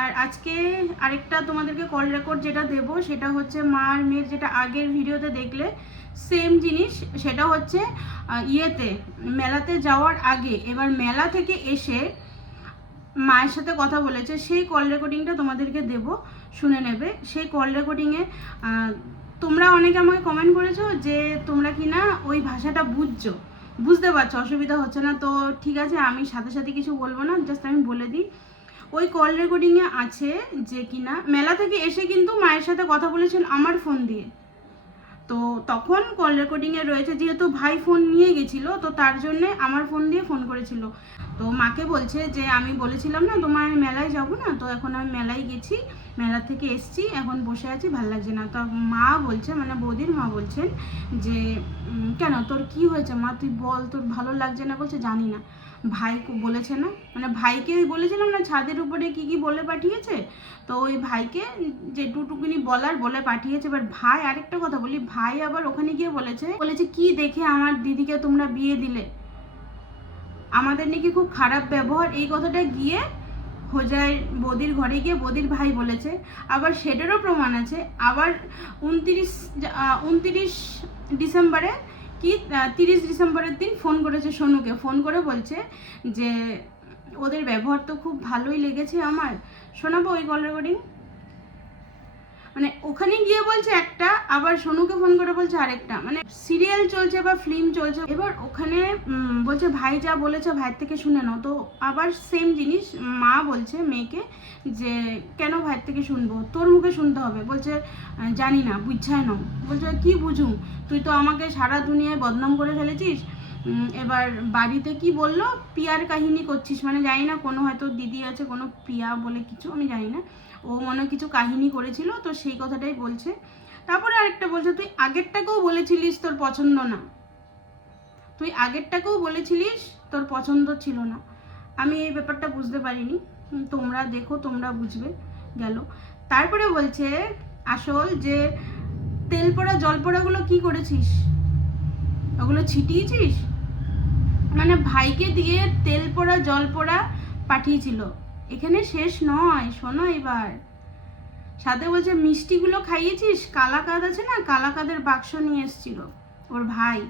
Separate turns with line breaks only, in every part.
আর আজকে আরেকটা তোমাদেরকে কল রেকর্ড যেটা দেব, সেটা হচ্ছে মা আর মেয়ের যেটা আগের ভিডিওতে দেখলে সেম জিনিস, সেটা হচ্ছে ইয়েতে, মেলাতে যাওয়ার আগে, এবার মেলা থেকে এসে মায়ের সাথে কথা বলেছে, সেই কল রেকর্ডিংটা তোমাদেরকে দেব, শুনে নেবে। সেই কল রেকর্ডিংয়ে তোমরা অনেকে আমাকে কমেন্ট করেছ যে তোমরা কি না ওই ভাষাটা বুঝছ। বুঝতে পারছ, অসুবিধা হচ্ছে না। তো ঠিক আছে, আমি সাথে সাথে কিছু বলব না জাস্ট আমি বলে দিই। ওই কল রেকর্ডিংয়ে আছে যে কিনা মেলা থেকে এসে কিন্তু মায়ের সাথে কথা বলেছেন আমার ফোন দিয়ে। তো তখন কল রেকর্ডিংয়ে রয়েছে, যেহেতু ভাই ফোন নিয়ে গেছিল, তো তার জন্যে আমার ফোন দিয়ে ফোন করেছিল। তো মাকে বলছে যে, আমি বলেছিলাম না তোমার মেলায় যাব না, তো এখন আমি মেলায় গেছি, মেলা থেকে এসছি, এখন বসে আছি, ভালো লাগছে না। তো মা বলছে মানে বৌদির মা বলছেন যে কেন তোর কি হয়েছে মা? তুই বল, তোর ভালো লাগছে না বলছে, জানি না। ভাই বলেছে না। মানে ভাইকে ওই বলেছিলাম না, ছাদের উপরে কি কি বলে পাঠিয়েছে? তো ওই ভাইকে যে টুটুকুনি বলার বলে পাঠিয়েছে, এবার ভাই আরেকটা কথা বলি, ভাই আবার ওখানে গিয়ে বলেছে বলেছে, কি দেখে আমার দিদিকে তোমরা বিয়ে দিলে? আমাদের নাকি খুব খারাপ ব্যবহার। এই কথাটা গিয়ে হোজাই বদির ঘরে গিয়ে বদির ভাই বলেছে। আবার সেটারও প্রমাণ আছে। আবার উনতিরিশ উনতিরিশ ডিসেম্বরে কি তিরিশ ডিসেম্বরের দিন ফোন করেছে সোনুকে। ফোন করে বলছে যে, ওদের ব্যবহার তো খুব ভালোই লেগেছে আমার। শোনাবো ওই কল রেকর্ডিং মানে ওখানে গিয়ে বলছে একটা, আবার সোনুকে ফোন করে বলছে আরেকটা। মানে সিরিয়াল চলছে বা ফিল্ম চলছে, এবার ওখানে বলছে ভাই যা বলেছে ভাইয়ের থেকে শুনে নাও। তো আবার সেম জিনিস, মা বলছে মেয়েকে যে, কেন ভাইয়ের থেকে শুনব? তোর মুখে শুনতে হবে। বলছে জানি না, বুঝছাই নাও বলছে, কি বুঝুম তুই তো আমাকে সারা দুনিয়ায় বদনাম করে ফেলেছিস। এবার বাড়িতে কি বলল? পিয়ার কাহিনী করছিস। মানে জানি না, কোনো হয়তো দিদি আছে, কোনো পিয়া বলে কিছু, আমি জানি না। ও মনে কিছু কাহিনী করেছিল, তো সেই কথাটাই বলছে। তারপরে আরেকটা বলছে, তুই আগেরটাকেও বলেছিলিস তোর পছন্দ না। তুই আগেরটাকেও বলেছিলিস তোর পছন্দ ছিল না। আমি এই ব্যাপারটা বুঝতে পারিনি। তোমরা দেখো, তোমরা বুঝবে গেল। তারপরে বলছে, আসল যে তেল পড়া, জল পড়াগুলো কি করেছিস? ওগুলো ছিটিয়েছিস? মানে ভাইকে দিয়ে তেল পোড়া, জল পোড়া পাঠিয়েছিল। এখানে শেষ নয়, শোনো এবার। সাথে বলছে, মিষ্টিগুলো খাইয়েছিস? কালাকাদ আছে না? কালাকাদের বাক্স নিয়ে এসেছিল ওর ভাই।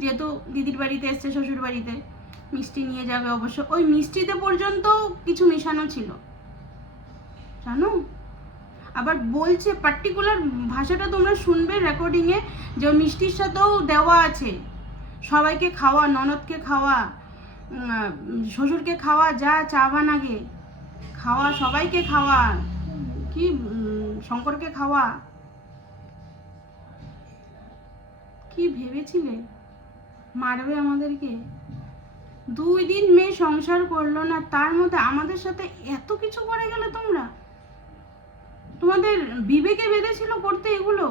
যেহেতু দিদির বাড়িতে এসছে, শ্বশুর বাড়িতে মিষ্টি নিয়ে যাবে অবশ্য। ওই মিষ্টিতে পর্যন্ত কিছু মেশানো ছিল। জানো? আবার বলছে, পার্টিকুলার ভাষাটা তোমরা শুনবে রেকর্ডিংয়ে যে মিষ্টির সাথেও দেওয়া আছে। সবাইকে খাওয়া, ননদকে খাওয়া শ্বশুরকে খাওয়া, যা চাবান আগে খাওয়া, সবাইকে খাওয়া। কি শঙ্করকে খাওয়া? কি ভেবেছিলে? মারবে আমাদেরকে? দুই দিন মেয়ে সংসার করল না, তার মধ্যে আমাদের সাথে এত কিছু করে গেলে তোমরা? তোমাদের বিবেকে বেঁধেছিল করতে এগুলো?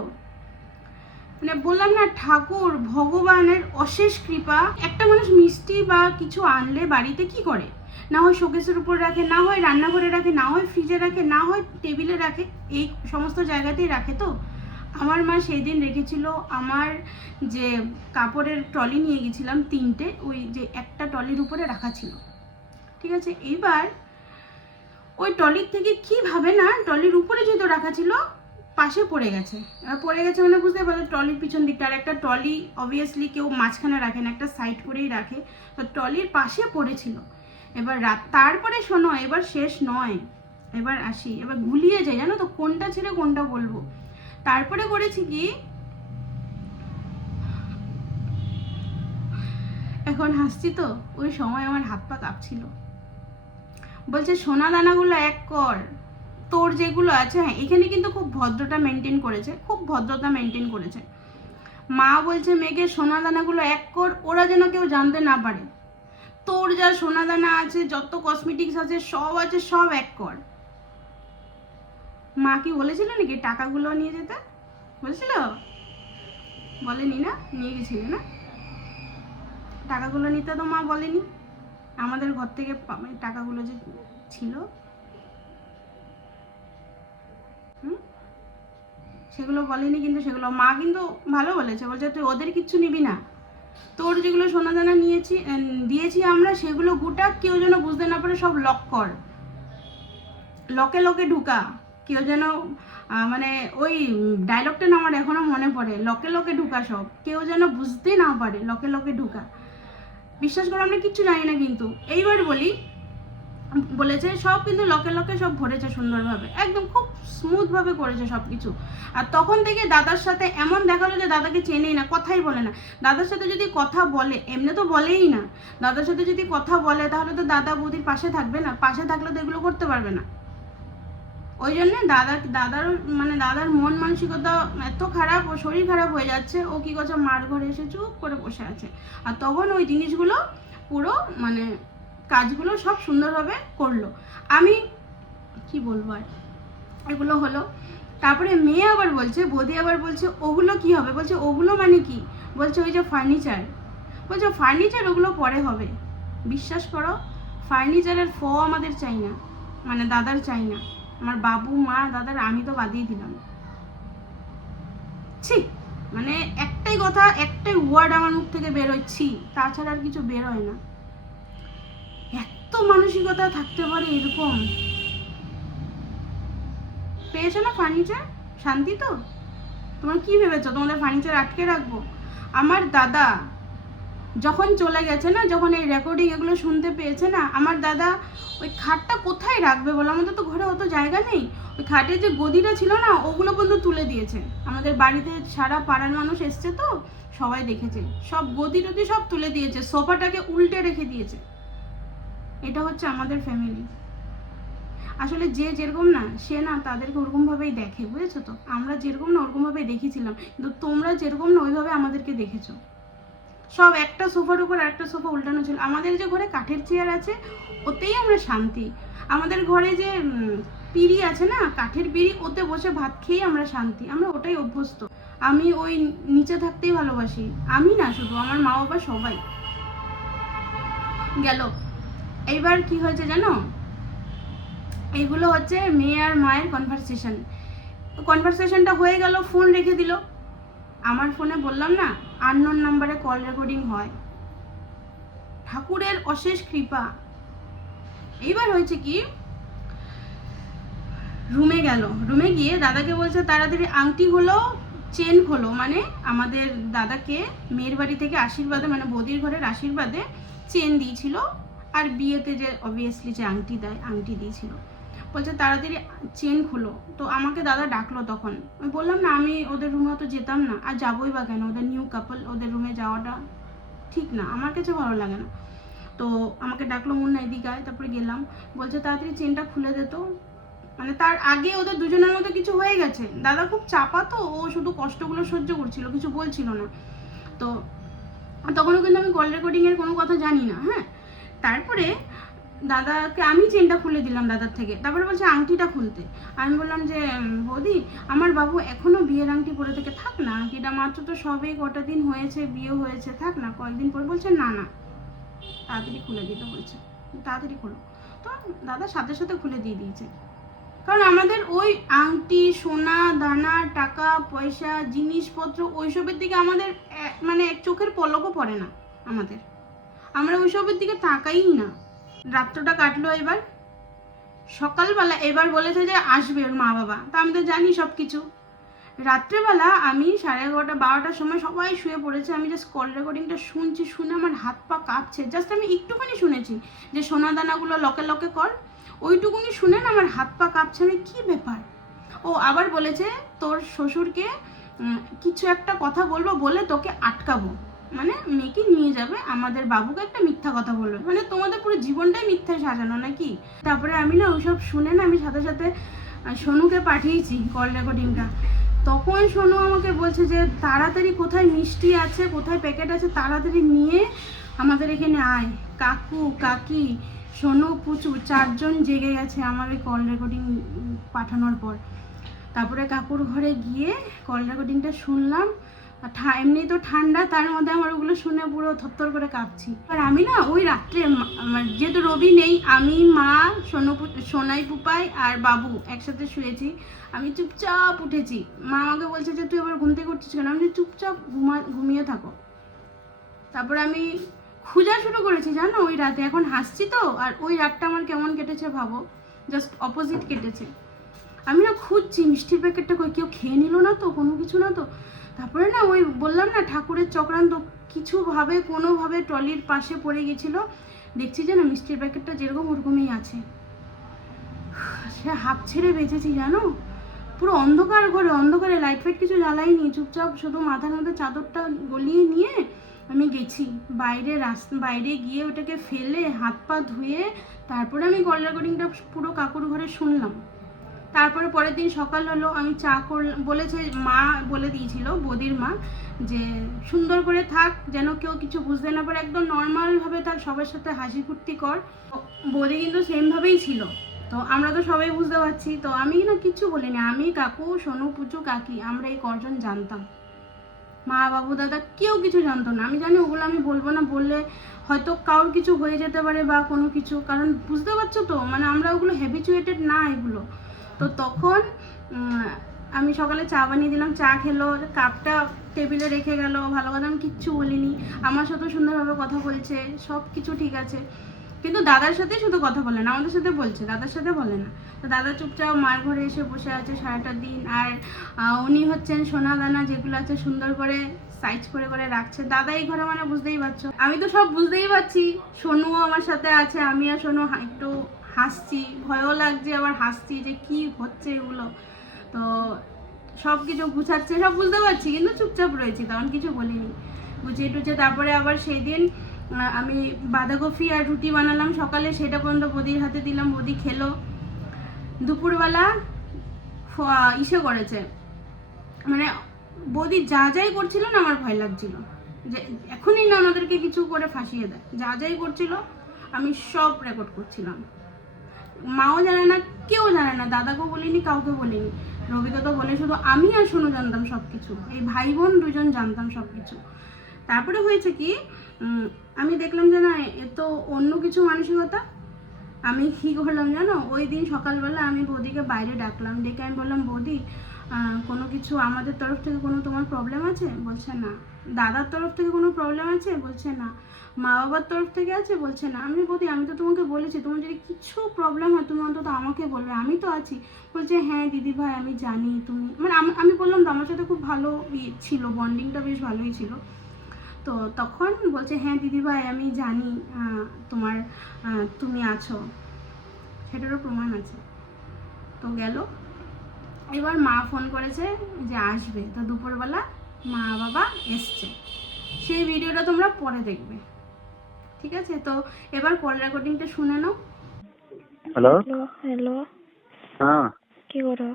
মানে বললাম না, ঠাকুর, ভগবানের অশেষ কৃপা। একটা মানুষ মিষ্টি বা কিছু আনলে বাড়িতে কি করে? না হয় শোকেসের উপর রাখে, না হয় রান্নাঘরে রাখে, না হয় ফ্রিজে রাখে, না হয় টেবিলে রাখে, এই সমস্ত জায়গাতেই রাখে তো। আমার মা সেই দিন রেখেছিল আমার যে কাপড়ের ট্রলি নিয়ে গেছিলাম তিনটে, ওই যে একটা ট্রলির উপরে রাখা ছিল। ঠিক আছে, এবার ওই টলির থেকে কি ভাবে না টলির উপরে যেহেতু রাখা ছিল, পাশে পড়ে গেছে। এবার পড়ে গেছে মানে বুঝতে পারছ টলির পিছন দিকটা, আর একটা টলি অবভিয়াসলি কেউ মাঝখানে রাখে না, একটা সাইড করেই রাখে। তো টলির পাশে পড়েছিল। এবার রাত, তারপরে শোনো, এবার শেষ নয়। এবার আসি, এবার গুলিয়ে যাই, জানো তো কোনটা ছেড়ে কোনটা বলব। তারপরে করেছি কি? এখন হাসছি তো, ওই সময় আমার হাত পা কাঁপছিল। বলছে, সোনা দানাগুলো এক কর। তোর যেগুলো আছে হ্যাঁ এখানে কিন্তু খুব ভদ্রতা মেনটেন করেছে, খুব ভদ্রতা মেনটেন করেছে। মা বলছে মেয়েকে সোনা দানাগুলো এক কর, ওরা যেন কেউ জানতে না পারে। তোর যা সোনা দানা আছে, যত কসমেটিক্স আছে, সব আছে, সব এক কর। মা কি বলেছিল নাকি টাকাগুলো নিয়ে যেতে? বলেছিল? বলেনি না? নিয়ে গেছিলে না? টাকাগুলো নিতে তো মা বলেনি। আমাদের ঘর থেকে মানে টাকাগুলো যে ছিল? সেগুলো বলেনি কিন্তু, সেগুলো মা কিন্তু ভালো বলেছে। বলছে, তুই ওদের কিচ্ছু নিবি না। তোর যেগুলো সোনা দানা নিয়েছি দিয়েছি আমরা, সেগুলো গোটা, কেউ যেন বুঝতে না পারে, সব লক কর। লকে লকে ঢুকা। কেউ যেন মানে ওই ডায়লগটা না আমার এখনও মনে পড়ে। লকে লকে ঢুকা সব। কেউ যেন বুঝতে না পারে লকে লকে ঢুকা। বিশ্বাস করো, আমরা কিচ্ছু জানি না কিন্তু। এইবার বলি বলেছে, সব কিন্তু লকে লকে সব ভরেছে সুন্দরভাবে। একদম খুব স্মুথ ভাবে করেছে সব কিছু আর তখন থেকে দাদার সাথে এমন দেখাল যে দাদাকে চেনেই না, কথাই বলে না। দাদার সাথে যদি কথা বলে, এমনি তো বলেই না। দাদার সাথে যদি কথা বলে, তাহলে তো দাদা বৌদির পাশে থাকবে না। পাশে থাকলে তো এগুলো করতে পারবে না। ওই জন্যে দাদা দাদার মানে দাদার মন মানসিকতা এত খারাপ ও শরীর খারাপ হয়ে যাচ্ছে। ও কি করছে, মার ঘরে এসে চুপ করে বসে আছে। আর তখন ওই জিনিসগুলো পুরো মানে কাজগুলো সব সুন্দরভাবে করল। আমি কি বলব আর? এগুলো হলো। তারপরে মেয়ে আবার বলছে, বৌদি আবার বলছে, ওগুলো কি হবে? বলছে, ওগুলো মানে কি? বলছে, ওই যে ফার্নিচার বলছে ফার্নিচার ওগুলো পরে হবে। বিশ্বাস করো ফার্নিচারের ফ আমাদের চাই না। মানে দাদার চাই না। আমার বাবু, মা, দাদার আমি তো বাদিয়ে দিলাম। ছি মানে একটাই কথা, একটাই ওয়ার্ড আমার মুখ থেকে বেরোচ্ছি তাছাড়া আর কিছু বেরোয় না। মানসিকতা থাকতে পারে এরকম? পেয়েছ না ফার্নিচার শান্তি তো? তোমরা কি ভেবেছো? তোমাদের ফার্নিচার আটকে রাখব? আমার দাদা যখন চলে গেছে না, যখন এই রেকর্ডিং এগুলো শুনতে পেয়েছে না, আমার দাদা ওই খাটটা কোথায় রাখবে বলো? আমাদের তো ঘরে অত জায়গা নেই। ওই খাটের যে গদিটা ছিল না, ওগুলো পর্যন্ত তুলে দিয়েছে। আমাদের বাড়িতে সারা পাড়ার মানুষ এসছে তো, সবাই দেখেছে। সব গদি টদি সব তুলে দিয়েছে, সোফাটাকে উল্টে রেখে দিয়েছে। এটা হচ্ছে আমাদের ফ্যামিলি আসলে যে যেরকম না, সে না তাদেরকে ওরকমভাবেই দেখে, বুঝেছ তো? আমরা যেরকম না ওরকমভাবেই দেখেছিলাম, কিন্তু তোমরা যেরকম না ওইভাবে আমাদেরকে দেখেছ। সব একটা সোফার উপর একটা সোফা উল্টানো ছিল। আমাদের যে ঘরে কাঠের চেয়ার আছে, ওতেই আমরা শান্তি। আমাদের ঘরে যে পিঁড়ি আছে না, কাঠের পিড়ি, ওতে বসে ভাত খেয়েই আমরা শান্তি। আমরা ওটাই অভ্যস্ত। আমি ওই নিচে থাকতেই ভালোবাসি। আমি না শুধু, আমার মা বাবা সবাই। গেল। এইবার কি হয়েছে জানো? এইগুলো হচ্ছে মেয়ে আর মায়ের কনভারসেশন কনভারসেশনটা হয়ে গেল ফোন রেখে দিল। আমার ফোনে বললাম না আননোন নাম্বারে কল রেকর্ডিং হয়। ঠাকুরের অশেষ কৃপা। এইবার হয়েছে কি রুমে গেল। রুমে গিয়ে দাদাকে বলছে, তাড়াতাড়ি আংটি হলো চেন হলো মানে আমাদের দাদাকে মেয়ের বাড়ি থেকে আশীর্বাদে মানে বৌদির ঘরের আশীর্বাদে চেন দিয়েছিল। আর বিয়েতে যে অবভিয়াসলি যে আংটি দেয়, আংটি দিয়েছিল। বলছে, তাড়াতাড়ি চেন খুলো। তো আমাকে দাদা ডাকলো তখন। আমি বললাম, না, আমি ওদের রুমে তো যেতাম না। আর যাবোই বা কেন? ওদের নিউ কাপল ওদের রুমে যাওয়াটা ঠিক না। আমার কাছে ভালো লাগে না। তো আমাকে ডাকলো মুন্না এদিকে আয় তারপরে গেলাম। বলছে, তাড়াতাড়ি চেনটা খুলে দে তো। মানে তার আগে ওদের দুজনের মধ্যে কিছু হয়ে গেছে। দাদা খুব চাপা তো, ও শুধু কষ্টগুলো সহ্য করছিল, কিছু বলছিল না। তো তখনও কিন্তু আমি কল রেকর্ডিংয়ের কোনো কথা জানি না হ্যাঁ? তারপরে দাদাকে আমি চেনটা খুলে দিলাম দাদার থেকে। তারপরে বলছে, আংটিটা খুলতে। আমি বললাম যে বৌদি, আমার বাবু এখনও বিয়ের আংটি পরে থেকে থাক না। আংটিটা মাত্র তো সবেই কটা দিন হয়েছে বিয়ে হয়েছে, থাক না। কয়েকদিন পরে? বলছে, না না। তাড়াতাড়ি খুলে দিতে বলছে। তাড়াতাড়ি খুলো। তো দাদা সাথে সাথে খুলে দিয়ে দিয়েছে। কারণ আমাদের ওই আংটি, সোনা, দানা, টাকা, পয়সা, জিনিসপত্র, ওইসবের দিকে আমাদের মানে চোখের পলকও পড়ে না আমাদের। আমরা ওইসবের দিকে তাকাই না। রাত্রটা কাটলো এবার। সকালবেলা এবার বলেছে যে আসবে ওর মা বাবা। তা আমি তো জানি সব কিছু রাত্রেবেলা আমি সাড়ে এগারোটা, বারোটার সময় সবাই শুয়ে পড়েছে। আমি জাস্ট কল রেকর্ডিংটা শুনছি, শুনে আমার হাত পা কাঁপছে। জাস্ট আমি একটুখানি শুনেছি যে সোনা দানাগুলো লকে লকে কর। ওইটুকুনি শুনে না আমার হাত পা কাঁপছে। আমি, কী ব্যাপার? ও আবার বলেছে, তোর শ্বশুরকে কিছু একটা কথা বলব, বলে তোকে আটকাবো। মানে মেয়েকে নিয়ে যাবে, আমাদের বাবুকে একটা মিথ্যা কথা বলবে। মানে তোমাদের পুরো জীবনটাই মিথ্যায় সাজানো নাকি? তারপরে আমি না ওইসব শুনে না, আমি সাথে সাথে সোনুকে পাঠিয়েছি কল রেকর্ডিংটা। তখন সোনু আমাকে বলছে যে, তাড়াতাড়ি কোথায় মিষ্টি আছে, কোথায় প্যাকেট আছে, তাড়াতাড়ি নিয়ে আমাদের এখানে আয়। কাকু, কাকি, সোনু, পুচু, চারজন জেগে গেছে আমার ওই কল রেকর্ডিং পাঠানোর পর। তারপরে কাকুর ঘরে গিয়ে কল রেকর্ডিংটা শুনলাম। এমনি তো ঠান্ডা, তার মধ্যে আমার ওগুলো শুনে পুরো থরথর করে কাঁপছি। আর আমি না ওই রাত্রে যেহেতু রবি নেই, আমি, মা, সোনু পু- সোনাই পুপাই আর বাবু একসাথে শুয়েছি। আমি চুপচাপ উঠেছি। মা আমাকে বলছে যে, তুই এবার ঘুম থেকে উঠছিস কেন? আমি চুপচাপ ঘুমা ঘুমিয়ে থাকো। তারপরে আমি খোঁজা শুরু করেছি, জানো, ওই রাতে। এখন হাসছি তো, আর ওই রাতটা আমার কেমন কেটেছে ভাবো? জাস্ট অপোজিট কেটেছে। আমি না খুঁজছি, মিষ্টির প্যাকেটটা কেউ খেয়ে নিল না তো? কোনো কিছু না তো? তারপরে না ওই বললাম না ঠাকুরের চক্রান্ত কিছুভাবে কোনোভাবে ট্রলির পাশে পড়ে গেছিল। দেখছি যে না মিষ্টির প্যাকেটটা যেরকম ওরকমই আছে। সে হাফ ছেড়ে বেঁচেছি, জানো? পুরো অন্ধকার ঘরে, অন্ধকারে লাইট ফাইট কিছু জ্বালাইনি। চুপচাপ শুধু মাথার মধ্যে চাদরটা গলিয়ে নিয়ে আমি গেছি। বাইরে রাস্তা, বাইরে গিয়ে ওটাকে ফেলে, হাত পা ধুয়ে, তারপরে আমি কল রেকর্ডিংটা পুরো কাকুর ঘরে শুনলাম। তারপরে পরের দিন সকাল হলো, আমি চা করলাম বলেছে, মা বলে দিয়েছিল, বদির মা, যে সুন্দর করে থাক, যেন কেউ কিছু বুঝতে না পারে, একদম নর্মালভাবে থাক, সবার সাথে হাসি ফুর্তি কর। বদি কিন্তু সেমভাবেই ছিল। তো আমরা তো সবাই বুঝতে পারছি। তো আমি না কিছু বলিনি। আমি, কাকু, সোনু, পুচু, কাকি, আমরা এই কজন জানতাম। মা, বাবু, দাদা কেউ কিছু জানতো না। আমি জানি ওগুলো আমি বলব না, বললে হয়তো কারোর কিছু হয়ে যেতে পারে বা কোনো কিছু। কারণ বুঝতে পারছ তো? মানে আমরা ওগুলো হ্যাবিচুয়েটেড না এগুলো। তো তখন আমি সকালে চা বানিয়ে দিলাম, চা খেলো, কাপটা টেবিলে রেখে গেল, ভালো কথা আমি কিচ্ছু বলিনি, আমার সাথে সুন্দরভাবে কথা বলছে সব কিছু ঠিক আছে। কিন্তু দাদার সাথেই শুধু কথা বলে না, আমাদের সাথে বলছে, দাদার সাথে বলে না। তো দাদা চুপচাপ মার ঘরে এসে বসে আছে সারাটা দিন, আর উনি হচ্ছেন সোনা দানা যেগুলো আছে সুন্দর করে সাইজ করে করে রাখছে। দাদা এই ঘরে মানে বুঝতেই পারছ। আমি তো সব বুঝতেই পারছি, সোনুও আমার সাথে আছে, আমি আর সোনু একটু হাসছি, ভয়ও লাগছে, আবার হাসছি যে কি হচ্ছে এগুলো। তো সব কিছু গুছাচ্ছে, সব বুঝতে পারছি, কিন্তু চুপচাপ রয়েছি তখন কিছু বলিনি। গুছিয়ে টুছিয়ে তারপরে আবার সেই দিন আমি বাঁধাকপি আর রুটি বানালাম। সকালে সেটা পর্যন্ত বদির হাতে দিলাম, বদি খেলো। দুপুরবেলা ইসে করেছে। মানে বৌদি যা যাই করছিল না, আমার ভয় লাগছিল। যে এখনই না আমাদেরকে কিছু করে ফাঁসিয়ে দেয়। যা যাই করছিল, আমি সব রেকর্ড করছিলাম। মাও জানে না, কেউ জানে না। দাদাকেও বলিনি, কাউকে বলিনি। রবিকে তো বলে শুধু আমি আর শোনো জানতাম সব কিছু এই ভাই বোন দুজন জানতাম সব কিছু তারপরে হয়েছে কি আমি দেখলাম যে না, এ তো অন্য কিছু মানসিকতা। আমি কী করলাম জানো? ওই দিন সকালবেলা আমি বৌদিকে বাইরে ডাকলাম। ডেকে আমি বললাম, বৌদি কোনো কিছু আমাদের তরফ থেকে কোনো তোমার প্রবলেম আছে? বলছে, না। দাদার তরফ থেকে কোনো প্রবলেম আছে? বলছে না। মা বাবার তরফ থেকে আছে? বলছে না। আমি বৌদি আমি তো তোমাকে বলেছি, তোমার যদি কিছু প্রবলেম হয়, তুমি অন্তত আমাকে বলবে। আমি তো আছি। বলছে হ্যাঁ দিদি ভাই, আমি জানি তুমি মানে আমি- বললাম তো, আমার সাথে খুব ভালো ছিল বন্ডিংটা বেশ ভালোই ছিল। তো তখন বলছে হ্যাঁ দিদি ভাই, আমি জানি তোমার তুমি আছো। সেটারও প্রমাণ আছে। তো গেল। এবার মা ফোন করেছে যে, আসবে। তো দুপুরবেলা মা বাবা এসছে। সেই ভিডিওটা তোমরা পরে দেখবে। ঠিক আছে? তো এবার কল রেকর্ডিংটা শুনে নাও।
হ্যালো?
হ্যালো
হ্যাঁ।
কি করো?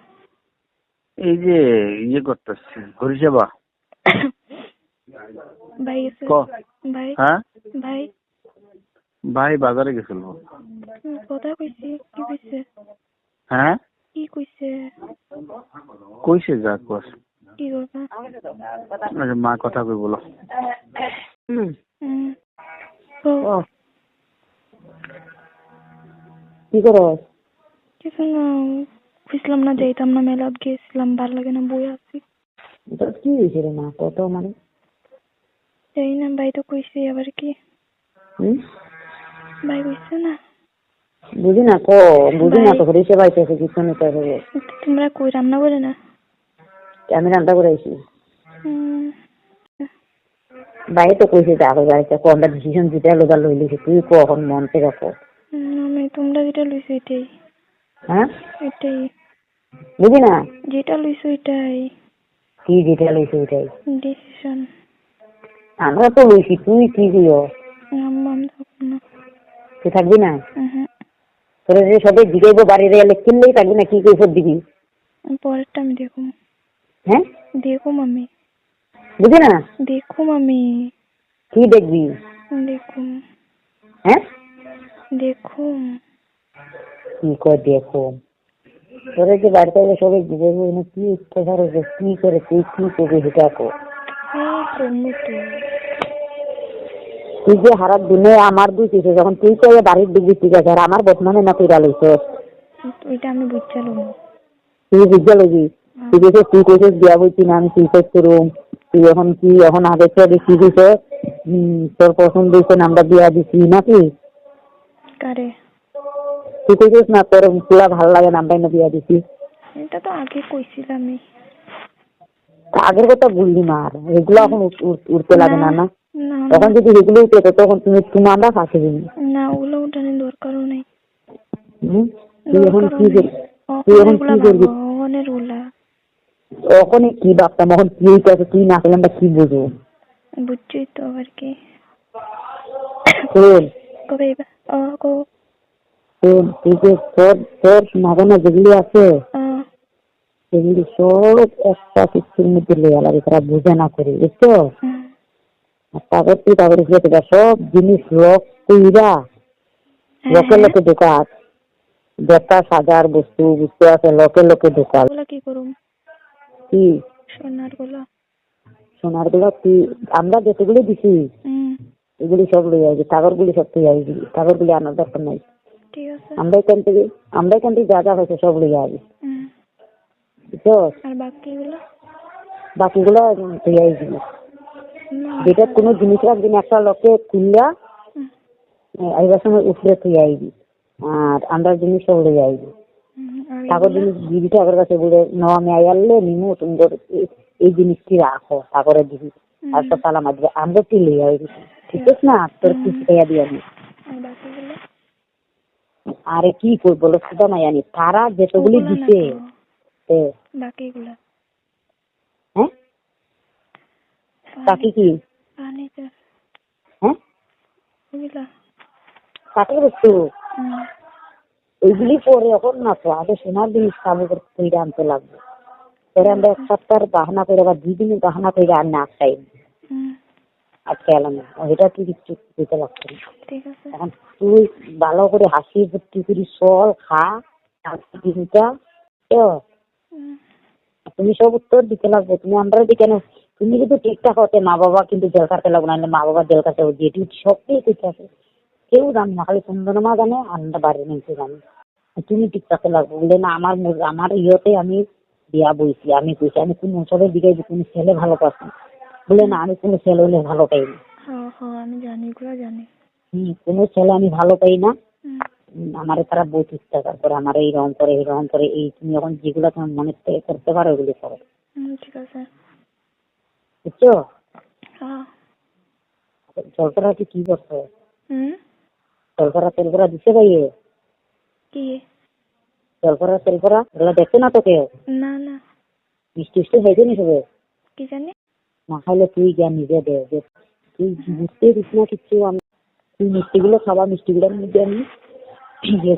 এই যে ইয়ে করতেছি পরিষেবা
ভাই ভাই?
হ্যাঁ?
ভাই?
ভাই বাজারে গেছিল।
কথা কইছি? কি কইছে?
হ্যাঁ?
কি কইছে?
কইছে যা কস
কি করবা
আরে মা কথা কই বলো।
কি করো?
কিছু না খুঁজলাম না যাইতাম না মেলাত গেছিলাম ভালো লাগে না বই আছি।
তোর কি হয়েছে রে মা? কত মানে?
যাই না ভাই তো কইছে আবার কি? ভাই কইছে না।
বুঝি না ক বুঝি না তো পাইতেছে কিছু নিতে হবে
তোমরা কই রান্না করে না?
আমি রান্না করে আইছি। বাইরে তো কইছে যা হবে বাড়িতে কোনটা ডিসিশন দিতে আলাদা লই লিখে তুই কো এখন মন থেকে কো
আমি তোমরা যেটা লইছো এটাই।
হ্যাঁ?
এটাই।
বুঝি না?
যেটা লইছো এটাই।
কি যেটা লইছে ওইটাই
ডিসিশন
আমরা তো লইছি তুই কি দিও
আম্মা আমি থাকব না।
তুই থাকবি না?
হুম
তোরা যে সবাই জিগাইব বাড়িতে গেলে কিনলেই থাকবি না কি কৈফত দিবি?
পরেরটা আমি দেখুম
হ্যাঁ
দেখুম আমি
বুঝি না
দেখুম আমি
কি দেখবি
দেখুম
হ্যাঁ
দেখুম
কি করে দেখো তোরা যে বাড়িতে গেলে সবাই জিগাইব না কি করে কি করে তুই কি করবি সেটা তুই যে হারার দিনে আমার দুই কিছু যখন তুই তো বাড়ির দিবি ঠিক আছে আর আমার বদনামে না তুই
ওইটা আমি বুঝছিলাম
তুই বুঝতে তুই কইছিস তুই কইছিস বিয়া না আমি তুই এখন কি এখন আগে থেকে কি কইছে তোর পছন্দ হয়েছে বিয়া দিছি নাকি?
কারে?
তুই কইছিস না তোর পুরা ভালো লাগে না আমরা না বিয়া দিছি।
এটা তো আগে কইছিলামই
তা আগের কথা বললি না আর এগুলো এখন উঠ- উঠ- উঠতে লাগে না না? তখন যদি এগুলো উঠে তো তখন তুমি তোমার না ফাঁসে দিবি।
না ওগুলো উঠানোর দরকারও নেই।
তুই এখন কি করবি তুই এখন কি করবি? ওখানে কি ভাবতাম এখন কি হইতেছে তুই না করলে আমরা কি বুঝব?
বুঝছই তো আর কি।
শোন
কবে ও কো।
শোন তুই যে তোর তোর মাগনা যেগুলি আছে সেগুলি সব একটা কিছুর মধ্যে লাগে তারা বুঝে না করে বুঝছ? তারপর তুই কি হচ্ছে, সব জিনিস লক কইরা লোকে
হ্যাঁ,
লোকে ঢোকাস যেটা সাজার বস্তু বুঝতে আছে লোকে লোকে
ওগুলা কি করুম?
কি? সোনারগুলা সোনারগুলো তুই আমরা যেগুলি দিছি এগুলি সব লই আসবি কাগর গুলি সব তুই আসবি কাগর গুলি আনার দরকার নাই। আমরা এখান থেকে আমরা এখান থেকে যা যা হয়েছে সব লই আসবি বুঝছ?
আর বাকিগুলা?
বাকিগুলো তুই আসবি যেটা কোনো জিনিস রাখবি না একটা লোকে
হুম,
আইবার সময় উঠলে তুই আইবি। আর আমরা জিনিস সব লই আসবি ঠাকুর জিনিস দিবি ঠাকুর কাছে বলে ন আমি আইয়ারলে নিমু সুন্দর এই- জিনিসটি রাখো ঠাকুরের দিবি আর সব তালা মারবে আমরা তুই লই আইবি ঠিক আছে না? তোর কিছু টাকা দিয়ে আমি
আরে
কি করব বলো সুদা নাই আনি। তারা যেতগুলি
না তো, বাকিগুলা।
হ্যাঁ? বাকি কি? হ্যাঁ? কাকে বস্তু ওইগুলি পরে এখন না তো আগে সোনার জিনিস খাব করে আনতে লাগবে। পরে আমরা এক সপ্তাহ বাহানা করে বা দুই দিনের বাহানা করে আর না
হুম,
আটকে এলাম। না ওইটা তুই কিছু দিতে লাগছে না। এখন তুই ভালো করে হাসি ভর্তি করি চল খা আজকে দিনটা তুমি সব উত্তর দিতে লাগবে। তুমি আমরা দিকে কেন তুমি কিন্তু ঠিকঠাক হতে মা বাবা কিন্তু জেল কাটতে লাগবে না মা বাবা জেল কাটতে হবে যেটি সবই ঠিক আছে কেউ জানে না খালি সুন্দর মা জানে আর আমরা বাড়ির মানুষ জানে। তুমি থাকতে লাগবে বলে না আমার আমার ইয়েতে আমি বিয়া বইছি আমি কইছি আমি কোন অঞ্চলের দিকে কোনো ছেলে ভালো পাচ্ছি বলে না আমি কোনো ছেলে হলে ভালো পাই না।
হ্যাঁ হ্যাঁ আমি জানি এগুলো জানি।
হম কোনো ছেলে আমি ভালো পাই না। আমারে তারা বই ঠিকঠাক তারপরে আমার এই রকম করে এই রকম করে এই তুমি এখন যেগুলো তোমার মনের থেকে করতে পারো ওগুলি করো।
ঠিক আছে।
বুঝছ?
হ্যাঁ।
জলকরা কি কি করছ?
হুম?
জলকরা তেলকরা দিছে ভাইয়ে
কি
এগুলো দেখছে না তোকে
না না
মিষ্টি মিষ্টি হয়েছে নি সবে
কি জানি
না তুই জ্ঞান নিজে দে যে তুই বুঝতে দিস না কিচ্ছু আমি তুই মিষ্টিগুলো খাবা মিষ্টিগুলোর মধ্যে আমি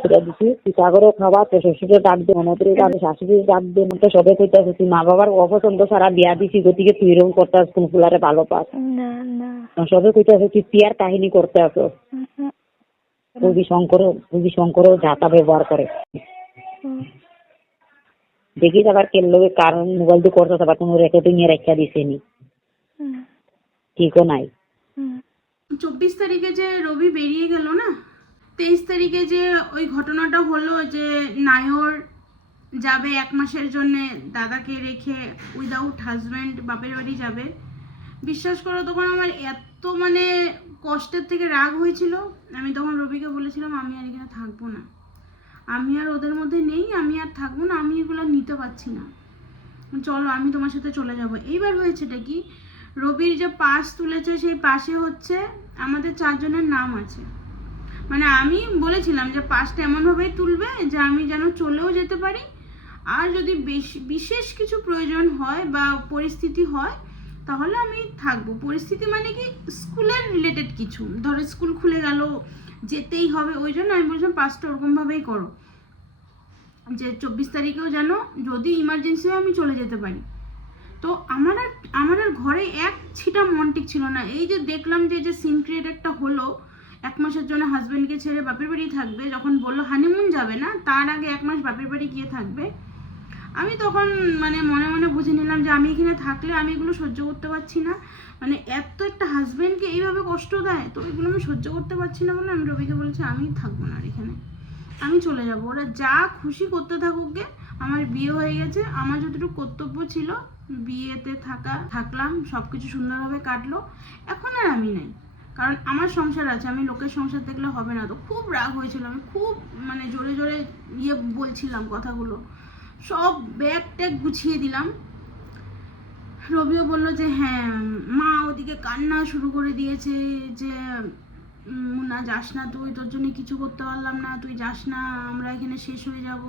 করে দিছি তুই সাগরে খাবা তো শ্বশুরে ডাকবে মনতরে ডাকবে শাশুড়ি ডাকবে সবে তুই মা বাবার অপছন্দ সারা বিয়া দিছি গতিকে তুই এরকম করতে আস কোন ফুলারে ভালো পাস
না না
সবে তুই পিয়ার কাহিনী করতে আসো রবি শঙ্কর রবি শঙ্করও যাতা ব্যবহার করে। দেখিস আবার কে লোকে কার মোবাইল দিয়ে করতে আবার কোনো রেকর্ডিং এ রেখা দিছেনি ঠিকও নাই।
চব্বিশ তারিখে যে রবি বেরিয়ে গেল না তেইশ তারিখে যে ওই ঘটনাটা হলো যে নায়র যাবে এক মাসের জন্য দাদাকে রেখে উইদাউট হাজব্যান্ড বাপের বাড়ি যাবে। বিশ্বাস করো, তখন আমার এত মানে কষ্টের থেকে রাগ হয়েছিল। আমি তখন রবিকে বলেছিলাম, আমি আর এখানে থাকব না। আমি আর ওদের মধ্যে নেই, আমি আর থাকব না, আমি এগুলো নিতে পারছি না। চলো, আমি তোমার সাথে চলে যাব। এইবার হয়েছেটা কি, রবির যে পাস তুলেছে, সেই পাশে হচ্ছে আমাদের চারজনের নাম আছে। মানে আমি বলেছিলাম যে পাসটা এমনভাবেই তুলবে যে আমি যেন চলেও যেতে পারি। আর যদি বেশ- বিশেষ কিছু প্রয়োজন হয় বা পরিস্থিতি হয় তাহলে আমি থাকব। পরিস্থিতি মানে কি? স্কুলের রিলেটেড কিছু। ধরো স্কুল খুলে গেল, যেতেই হবে, ওই জন্য আমি বলছিলাম পাসটা ওরকমভাবেই করো। যে চব্বিশ তারিখেও যেন যদি ইমার্জেন্সি হয় আমি চলে যেতে পারি। তো আমার আর আমার আর ঘরে এক ছিটা মন টিকছিল না। এই যে দেখলাম যে যে সিন ক্রিয়েট একটা হলো, এক মাসের জন্য হাজবেন্ডকে ছেড়ে বাপের বাড়ি থাকবে, যখন বলল হানিমুন যাবে না, তার আগে এক মাস বাপের বাড়ি গিয়ে থাকবে। আমি তখন মানে মনে মনে বুঝে নিলাম যে আমি এখানে থাকলে আমি এগুলো সহ্য করতে পারছি না। মানে এত একটা হাজবেন্ডকে এইভাবে কষ্ট দেয়, তো এগুলো আমি সহ্য করতে পারছি না বলে আমি রবিকে বলেছি, আমি থাকব না আর এখানে। আমি চলে যাব। ওরা যা খুশি করতে থাকুক গে, আমার বিয়ে হয়ে গেছে, আমার যতটুকু কর্তব্য ছিল, বিয়েতে থাকা, থাকলাম সব কিছু সুন্দরভাবে কাটলো। এখন আর আমি নাই। কারণ আমার সংসার আছে, আমি লোকের সংসার দেখলে হবে না। তো খুব রাগ হয়েছিল, আমি খুব মানে জোরে জোরে ইয়ে বলছিলাম কথাগুলো। সব ব্যাগ ট্যাগ গুছিয়ে দিলাম। রবিও বলল যে হ্যাঁ মা ওদিকে কান্না শুরু করে দিয়েছে যে না যাস না তুই, তোর জন্য কিছু করতে পারলাম না, তুই যাস না, আমরা এখানে শেষ হয়ে যাব।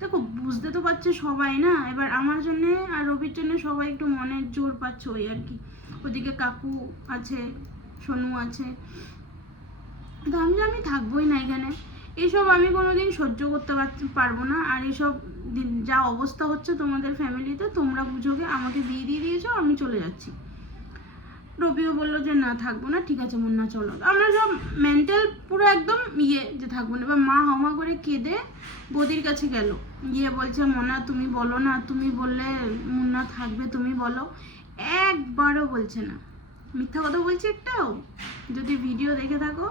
দেখো, বুঝতে তো পারছে সবাই না? এবার আমার জন্যে আর রবির জন্য সবাই একটু মনের জোর পাচ্ছে ওই আর কি। ওদিকে কাকু আছে, সোনু আছে। তো আমি আমি থাকবোই না এখানে। এসব আমি কোনোদিন সহ্য করতে পারব না। আর এসব যা অবস্থা হচ্ছে তোমাদের ফ্যামিলিতে তোমরা বুঝোগে, আমাকে দিয়ে দিয়ে দিয়েছ, আমি চলে যাচ্ছি। রবিও বলল যে, না, থাকব না, ঠিক আছে মুন্না, চলো। আমরা সব মেন্টাল পুরো একদম ইয়ে যে থাকব না। এবার মা হামা করে কেঁদে বদির কাছে গেল। গিয়ে বলছে, মোনা, তুমি বলো না, তুমি বললে মুন্না থাকবে, তুমি বলো। একবারও বলছে না। মিথ্যা কথা বলছি একটাও? যদি ভিডিও দেখে থাকো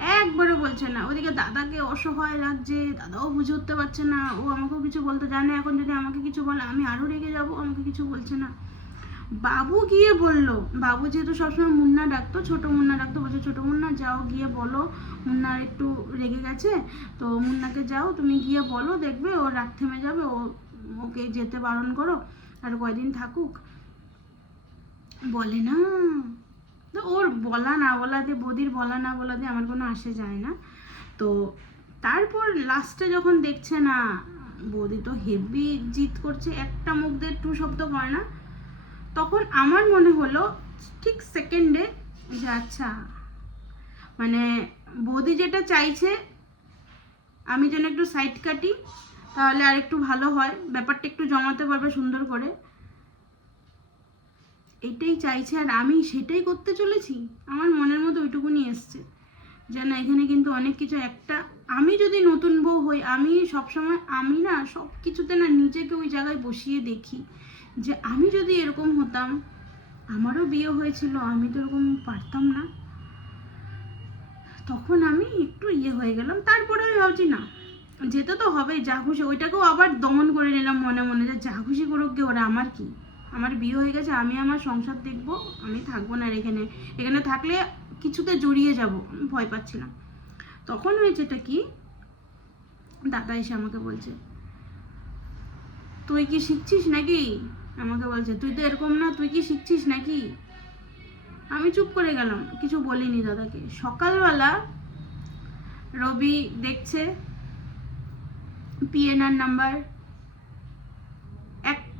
একবারও বলছে না। ওদিকে দাদাকে অসহায় লাগছে, দাদাও বুঝে উঠতে পারছে না। ও আমাকেও কিছু বলতে জানে, এখন যদি আমাকে কিছু বলে, আমি আরও রেগে যাব, আমাকে কিছু বলছে না। বাবু গিয়ে বলল, বাবু যেহেতু সবসময় মুন্না ডাকতো, ছোট মুন্না ডাকতো, বলছে, ছোট মুন্না, যাও গিয়ে বলো, মুন্না একটু রেগে গেছে, তো মুন্নাকে যাও, তুমি গিয়ে বলো, দেখবে ও রাগ থেমে যাবে, ও, ওকে যেতে বারণ করো, আর কয়দিন থাকুক। বলে, না তো ওর বলা না বলা বলাতে বদির বলা না বলাতে আমার কোনো আসে যায় না। তো তারপর লাস্টে যখন দেখছে না, বৌদি তো হেভি জিত করছে, একটা মুখ দিয়ে টু শব্দ করে না, তখন আমার মনে হলো ঠিক সেকেন্ডে যে আচ্ছা মানে বৌদি যেটা চাইছে, আমি যেন একটু সাইড কাটি, তাহলে আর একটু ভালো হয়, ব্যাপারটা একটু জমাতে পারবে সুন্দর করে। এটাই চাইছে আর আমি সেটাই করতে চলেছি? আমার মনের মধ্যে ওইটুকুনি এসছে। যে না এখানে কিন্তু অনেক কিছু একটা, আমি যদি নতুন বউ হই, আমি সবসময়, আমি না সব কিছুতে না নিজেকে ওই জায়গায় বসিয়ে দেখি যে আমি যদি এরকম হতাম, আমারও বিয়ে হয়েছিল, আমি তো এরকম পারতাম না। তখন আমি একটু ইয়ে হয়ে গেলাম। তারপরে আমি ভাবছি, না, যেতে তো হবে যা খুশি। ওইটাকেও আবার দমন করে নিলাম মনে মনে যে যা খুশি করুক গে, ওরা আমার কি? আমার বিয়ে হয়ে গেছে, আমি আমার সংসার দেখব, আমি থাকব না আর এখানে। এখানে থাকলে কিছুতে জড়িয়ে যাব, আমি ভয় পাচ্ছিলাম তখন হয়েছেটা কি? দাদা এসে আমাকে বলছে, তুই কি শিখছিস নাকি? আমাকে বলছে, তুই তো এরকম না, তুই কি শিখছিস নাকি? আমি চুপ করে গেলাম, কিছু বলিনি দাদাকে। সকালবেলা রবি দেখছে পিএনআর নাম্বার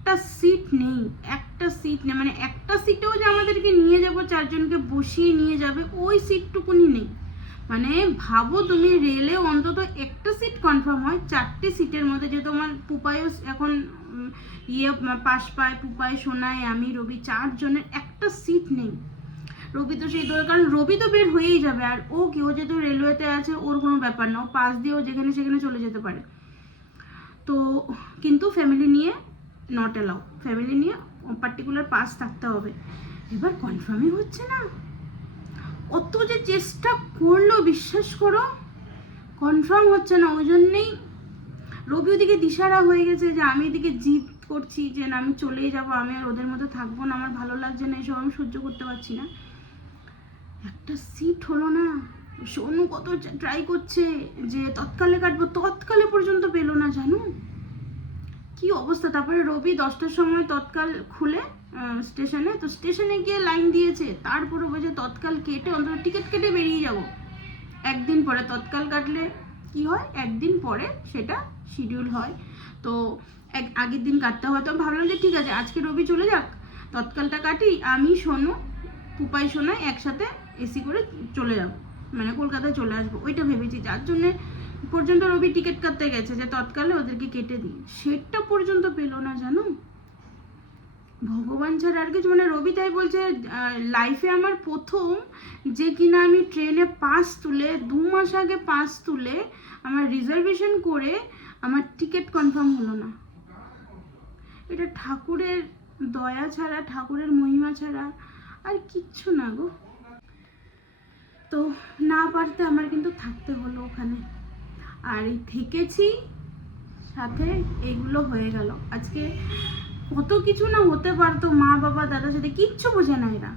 একটা সিট নেই, একটা সিট নেই মানে একটা সিটেও যে আমাদেরকে নিয়ে যাব, চারজনকে বসিয়ে নিয়ে যাবে, ওই সিটটুকুনি নেই। মানে ভাবো তুমি রেলে অন্তত একটা সিট কনফার্ম হয়, চারটে সিটের মধ্যে, যেহেতু আমার পুপাইও এখন ইয়ে পাশ পায়, পুপাই সোনায় আমি, রবি, চারজনের একটা সিট নেই। রবি তো সেই দৌড়ে কারণ রবি তো বের হয়েই যাবে, আর ও কি, ও যেহেতু রেলওয়েতে আছে, ওর কোনো ব্যাপার না, ও পাশ দিয়েও যেখানে সেখানে চলে যেতে পারে। তো, কিন্তু ফ্যামিলি নিয়ে নট অ্যালাউ ফ্যামিলি নিয়ে পার্টিকুলার পাস থাকতে হবে। এবার কনফার্মই হচ্ছে না। অত যে চেষ্টা করল, বিশ্বাস করো কনফার্ম হচ্ছে না। ওই জন্যেই রবি ওদিকে দিশারা হয়ে গেছে যে, আমি এদিকে জিদ করছি যে, না, আমি চলেই যাব, আমি আর ওদের মধ্যে থাকব না, আমার ভালো লাগছে না, এসব আমি সহ্য করতে পারছি না। একটা সিট হলো না। সোনু কত ট্রাই করছে যে, তৎকালে কাটবো, তৎকালে পর্যন্ত পেল না, জানো? কি অবস্থা? তারপরে রবি দশটার সময় তৎকাল খুলে স্টেশনে। তো স্টেশনে গিয়ে লাইন দিয়েছে, তারপরে বলছে তৎকাল কেটে, অন্তত টিকিট কেটে বেরিয়ে যাব। একদিন পরে তৎকাল কাটলে কি হয়? একদিন পরে সেটা শিডিউল হয়। তো এক, আগের দিন কাটতে হয়। তো ভাবলাম যে ঠিক আছে, আজকে রবি চলে যাক, তৎকালটা কাটি, আমি শোনো পুপাই শোনায় একসাথে এসি করে চলে যাব। মানে কলকাতায় চলে আসব। ওইটা ভেবেছি। যার জন্য পর্যন্ত রবি টিকিট কাটতে গেছে যে তৎকালে ওদেরকে কেটে দিই সেটা পর্যন্ত পেল না জানো? ভগবান ছাড়া আর কিছু মানে রবি তাই বলছে লাইফে আমার প্রথম যে কিনা আমি ট্রেনে পাস তুলে, দু মাস আগে পাস তুলে আমার রিজার্ভেশন করে আমার টিকিট কনফার্ম হলো না। এটা ঠাকুরের দয়া ছাড়া, ঠাকুরের মহিমা ছাড়া আর কিচ্ছু না গো। তো না পারতে আমার কিন্তু থাকতে হলো ওখানে। আর এই থেকেছি, সাথে এগুলো হয়ে গেল। আজকে কত কিছু না হতে পারতো মা, বাবা দাদার সাথে কিচ্ছু বোঝে না এরা।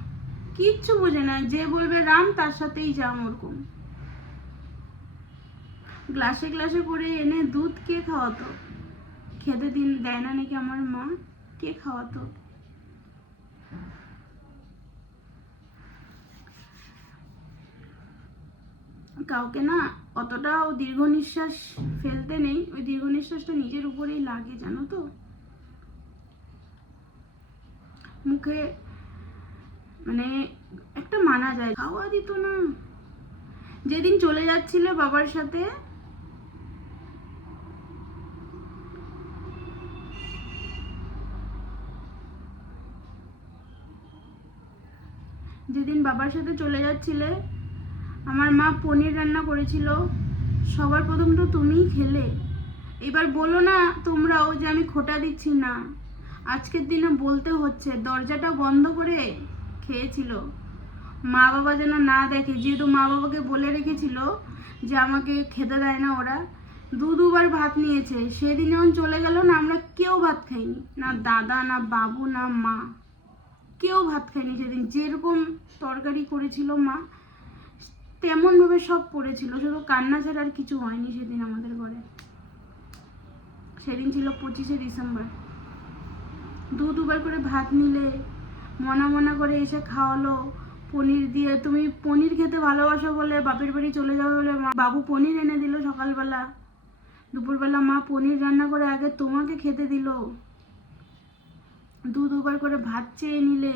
কিচ্ছু বোঝে না, যে বলবে রাম, তার সাথেই যাম ওরকম গ্লাসে গ্লাসে করে এনে দুধ কে খাওয়াতো? খেতে দিন, দেয় না নাকি আমার মা? কে খাওয়াতো? কাউকে না অতটাও দীর্ঘ নিঃশ্বাস ফেলতে নেই। ওই দীর্ঘ নিঃশ্বাসটা নিজের উপরেই লাগে, জানো তো? মুখে মানে একটা মানা যায়, খাওয়া দিত না। যেদিন চলে যাচ্ছিল বাবার সাথে, যেদিন বাবার সাথে চলে যাচ্ছিলে আমার মা পনির রান্না করেছিল। সবার প্রথম তো তুমিই খেলে। এবার বলো না তোমরাও যে আমি খোটা দিচ্ছি না। আজকের দিনে বলতে হচ্ছে, দরজাটা বন্ধ করে খেয়েছিল। মা বাবা যেন না দেখে, যেহেতু মা বাবাকে বলে রেখেছিল যে আমাকে খেতে দেয় না ওরা, দু দুবার ভাত নিয়েছে। সেদিন যখন চলে গেল না, আমরা কেউ ভাত খাইনি। না দাদা, না বাবু, না মা। কেউ ভাত খায়নি সেদিন। যেরকম তরকারি করেছিল মা তেমনভাবে সব পড়েছিল, শুধু কান্না ছাড়া আর কিছু হয়নি সেদিন আমাদের ঘরে। সেদিন ছিল পঁচিশে ডিসেম্বর। দু দুবার করে ভাত নিলে, মনা মনা করে এসে খাওয়ালো, পনির দিয়ে, তুমি পনির খেতে ভালোবাসো বলে বাপের বাড়ি চলে যাবে বলে বাবু পনির এনে দিল সকালবেলা। দুপুরবেলা মা পনির রান্না করে আগে তোমাকে খেতে দিল। দু দুবার করে ভাত চেয়ে নিলে,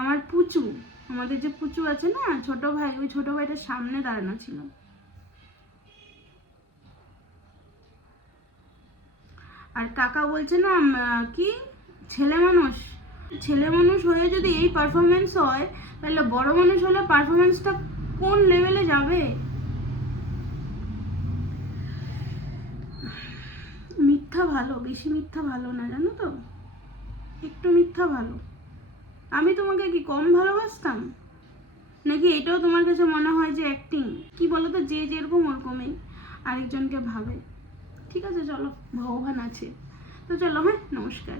আমার পুচু আমাদের যে পুচু আছে না, ছোট ভাই, ওই ছোট ভাইটার সামনে দাঁড়ানো ছিল। আর কাকা বলছে না কি? ছেলে মানুষ। ছেলে মানুষ হয়ে যদি এই পারফরমেন্স হয়, তাহলে বড় মানুষ হলে পারফরমেন্সটা কোন লেভেলে যাবে? মিথ্যা ভালো, বেশি মিথ্যা ভালো না, জানো তো? একটু মিথ্যা ভালো। আমি তোমাকে কি কম ভালোবাসতাম? নাকি এটাও তোমার কাছে মনে হয় যে অ্যাক্টিং কি বলো তো যে যেরকম ওরকমই আরেকজনকে ভাবে। ঠিক আছে, চলো, ভগবান আছে। তো চলো হ্যাঁ নমস্কার।